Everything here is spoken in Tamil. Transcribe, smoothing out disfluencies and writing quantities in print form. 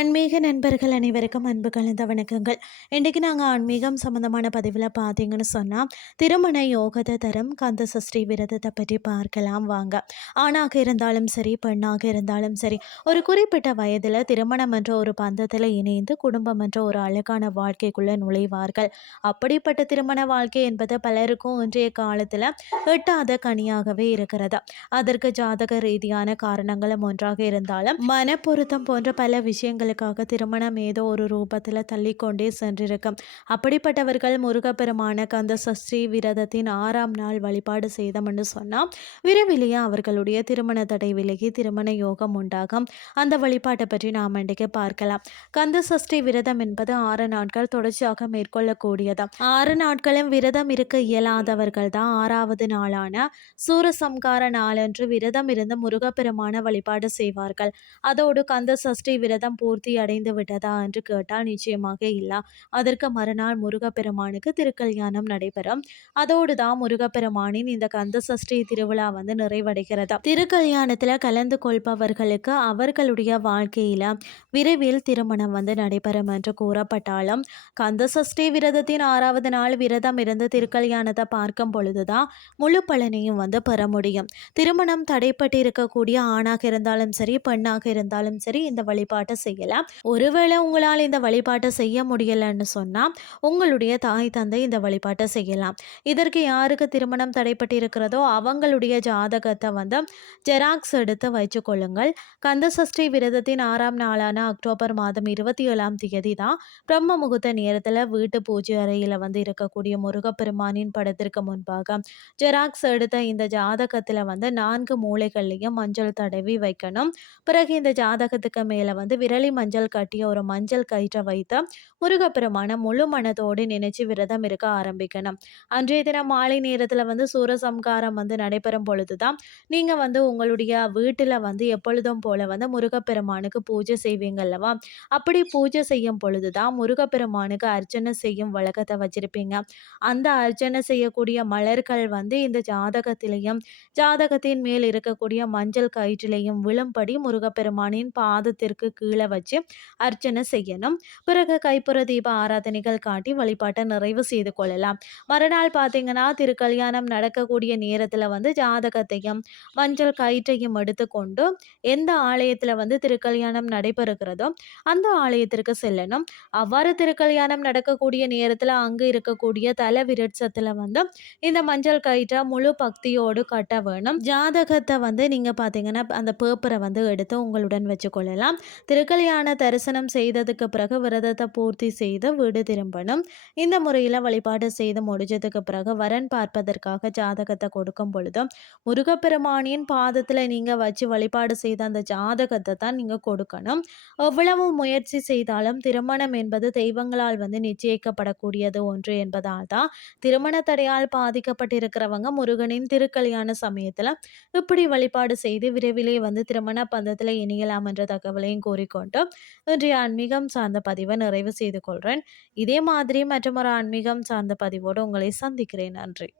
ஆன்மீக நண்பர்கள் அனைவருக்கும் அன்பு கலந்த வணக்கங்கள். இன்றைக்கு நாங்கள் ஆன்மீகம் சம்மந்தமான பதிவில் பார்த்தீங்கன்னு சொன்னால் திருமண யோகத்தை தரும் கந்த சஷ்டி விரதத்தை பற்றி பார்க்கலாம் வாங்க. ஆணாக இருந்தாலும் சரி பெண்ணாக இருந்தாலும் சரி ஒரு குறிப்பிட்ட வயதில் திருமணம் என்ற ஒரு பந்தத்தில் இணைந்து குடும்பம் என்ற ஒரு அழகான வாழ்க்கைக்குள்ளே நுழைவார்கள். அப்படிப்பட்ட திருமண வாழ்க்கை என்பது பலருக்கும் இன்றைய காலத்தில் எட்டாத கனியாகவே இருக்கிறது. அதற்கு ஜாதக ரீதியான காரணங்களும் ஒன்றாக இருந்தாலும் மனப்பொருத்தம் போன்ற பல விஷயங்களுக்காக திருமணம் ஏதோ ஒரு ரூபத்தில் தள்ளிக்கொண்டே சென்றிருக்கும். அப்படிப்பட்டவர்கள் முருகப்பெருமான கந்த சஷ்டி விரதத்தின் 6ஆம் நாள் வழிபாடு செய்தோம்னு சொன்னால் விரைவிலேயே அவர்களுடைய திருமண தடை விலகி திருமண யோகம் உண்டாகும். அந்த வழிபாட்டை பற்றி நாம் இன்றைக்கு பார்க்கலாம். கந்த சஷ்டி விரதம் என்பது 6 நாட்கள் தொடர்ச்சியாக மேற்கொள்ளக்கூடியது. 6 நாட்களும் விரதம் இருக்க இயலாதவர்கள் தான் 6வது நாளான சூரசம்கார நாளன்று விரதம் இருந்து முருகப்பெருமான வழிபாடு செய்வார்கள். அதோடு கந்த சஷ்டி விரதம் பூர்த்தி அடைந்து விட்டதா என்று கேட்டால் நிச்சயமாக இல்லை. அதற்கு மறுநாள் முருகப்பெருமானுக்கு திருக்கல்யாணம் நடைபெறும். அதோடு தான் முருகப்பெருமானின் இந்த கந்த சஷ்டி திருவிழா நிறைவடைகிறது. திருக்கல்யாணத்தில் கலந்து கொள்பவர்களுக்கு அவர்களுடைய வாழ்க்கையில விரைவில் திருமணம் நடைபெறும் என்று கூறப்பட்டாலும் கந்த சஷ்டி விரதத்தின் 6வது நாள் விரதம் இருந்து திருக்கல்யாணத்தை பார்க்கும் பொழுதுதான் முழு பலனையும் பெற முடியும். திருமணம் தடைப்பட்டு இருக்கக்கூடிய ஆணாக இருந்தாலும் சரி பெண்ணாக இருந்தாலும் சரி இந்த வழிபாட்டை செய்யலாம். ஒருவேளை உங்களால் இந்த வழிபாட்டை செய்ய முடியலன்னு சொன்னால் உங்களுடைய தாய் தந்தை இந்த வழிபாட்டை செய்யலாம். இதற்கு யாருக்கு திருமணம் தடைப்பட்டு இருக்கிறதோ அவங்களுடைய ஜாதகத்தை ஜெராக்ஸ் எடுத்து வச்சு கொள்ளுங்கள். கந்த சஷ்டி விரதத்தின் 6ஆம் நாளான அக்டோபர் மாதம் 27ஆம் தேதி தான் பிரம்ம முகூர்த்த நேரத்தில் வீட்டு பூஜை அறையில் இருக்கக்கூடிய முருகப்பெருமானின் படத்திற்கு முன்பாக ஜெராக்ஸ் எடுத்த இந்த ஜாதகத்தில் 4 மூலைகள்லையும் மஞ்சள் தடவி வைக்கணும். பிறகு இந்த ஜாதகத்துக்கு மேலே விரலி மஞ்சள் கட்டிய ஒரு மஞ்சள் கயிற்றை வைத்து முருகப்பெருமான முழு மனதோடு நினைச்சு விரதம் இருக்க ஆரம்பிக்கணும். அன்றைய தினம் மாலை நேரத்தில் சூரசம்காரம் நடைபெறும் பொழுதுதான் நீங்கள் உங்களுடைய வீட்டில் எப்பொழுதும் போல முருகப்பெருமானுக்கு பூஜை செய்வீங்கல்லவா. அப்படி பூஜை செய்யும் பொழுதுதான் முருகப்பெருமானுக்கு அர்ச்சனை செய்யும் வழக்கத்தை வச்சிருப்பீங்க. அந்த அர்ச்சனை செய்யக்கூடிய மலர்கள் இந்த ஜாதகத்திலையும் ஜாதகத்தின் மேல் இருக்கக்கூடிய மஞ்சள் கயிற்றிலையும் விழும்படி முருகப்பெருமானின் பாதத்திற்கு கீழே வச்சு அர்ச்சனை செய்யணும். பிறகு கைப்புற தீப ஆராதனைகள் காட்டி வழிபாட்டை நிறைவு செய்து கொள்ளலாம். மறுநாள் பார்த்தீங்கன்னா திருக்கல்யாணம் நடக்கக்கூடிய நேரத்தில் ஜாதகத்தையும் மஞ்சள் கயிற்றையும் எடுத்துக்கொண்டு எந்த ஆலயத்தில் திருக்கல்யாணம் நடைபெறுகிறதோ அந்த ஆலயத்திற்கு செல்லணும். அவ்வாறு திருக்கல்யாணம் நடக்கக்கூடிய நேரத்தில் அங்கு இருக்கக்கூடிய தல விருட்சத்தில் இந்த மஞ்சள் கயிற்றை முழு பக்தியோடு கட்ட வேணும். ஜாதகத்தை நீங்கள் பார்த்தீங்கன்னா அந்த பேப்பரை எடுத்து உங்களுடன் வச்சுக்கொள்ளலாம். திருக்கல்யாண தரிசனம் செய்ததுக்கு பிறகு விரதத்தை பூர்த்தி செய்து வீடு திரும்பணும். இந்த முறையில் வழிபாடு செய்து முடிஞ்சதுக்கு பிறகு வரன் பார்ப்பதற்காக ஜாதகத்தை கொடுக்கும் பொழுதும் முருகப்பெருமானின் பாதத்தில் நீங்கள் வச்சு வழிபாடு செய்த அந்த ஜாதகத்தை தான் நீங்கள் கொடுக்கணும். எவ்வளவு முயற்சி செய்தாலும் திருமணம் என்பது தெய்வங்களால் நிச்சயிக்கப்படக்கூடியது ஒன்று என்பதால் தான் திருமண தடையால் பாதிக்கப்பட்டிருக்கிறவங்க முருகனின் திருக்கல்யாண சமயத்தில் இப்படி வழிபாடு செய்து விரைவிலே திருமண பந்தத்தில் இணையலாம் என்ற தகவலையும் கூறிக்கொண்டு இன்றைய ஆன்மீகம் சார்ந்த பதிவை நிறைவு செய்து கொள்கிறேன். இதே மாதிரி மற்றும் ஒரு ஆன்மீகம் சார்ந்த பதிவோடு உங்களை சந்திக்கிறேன். நன்றி.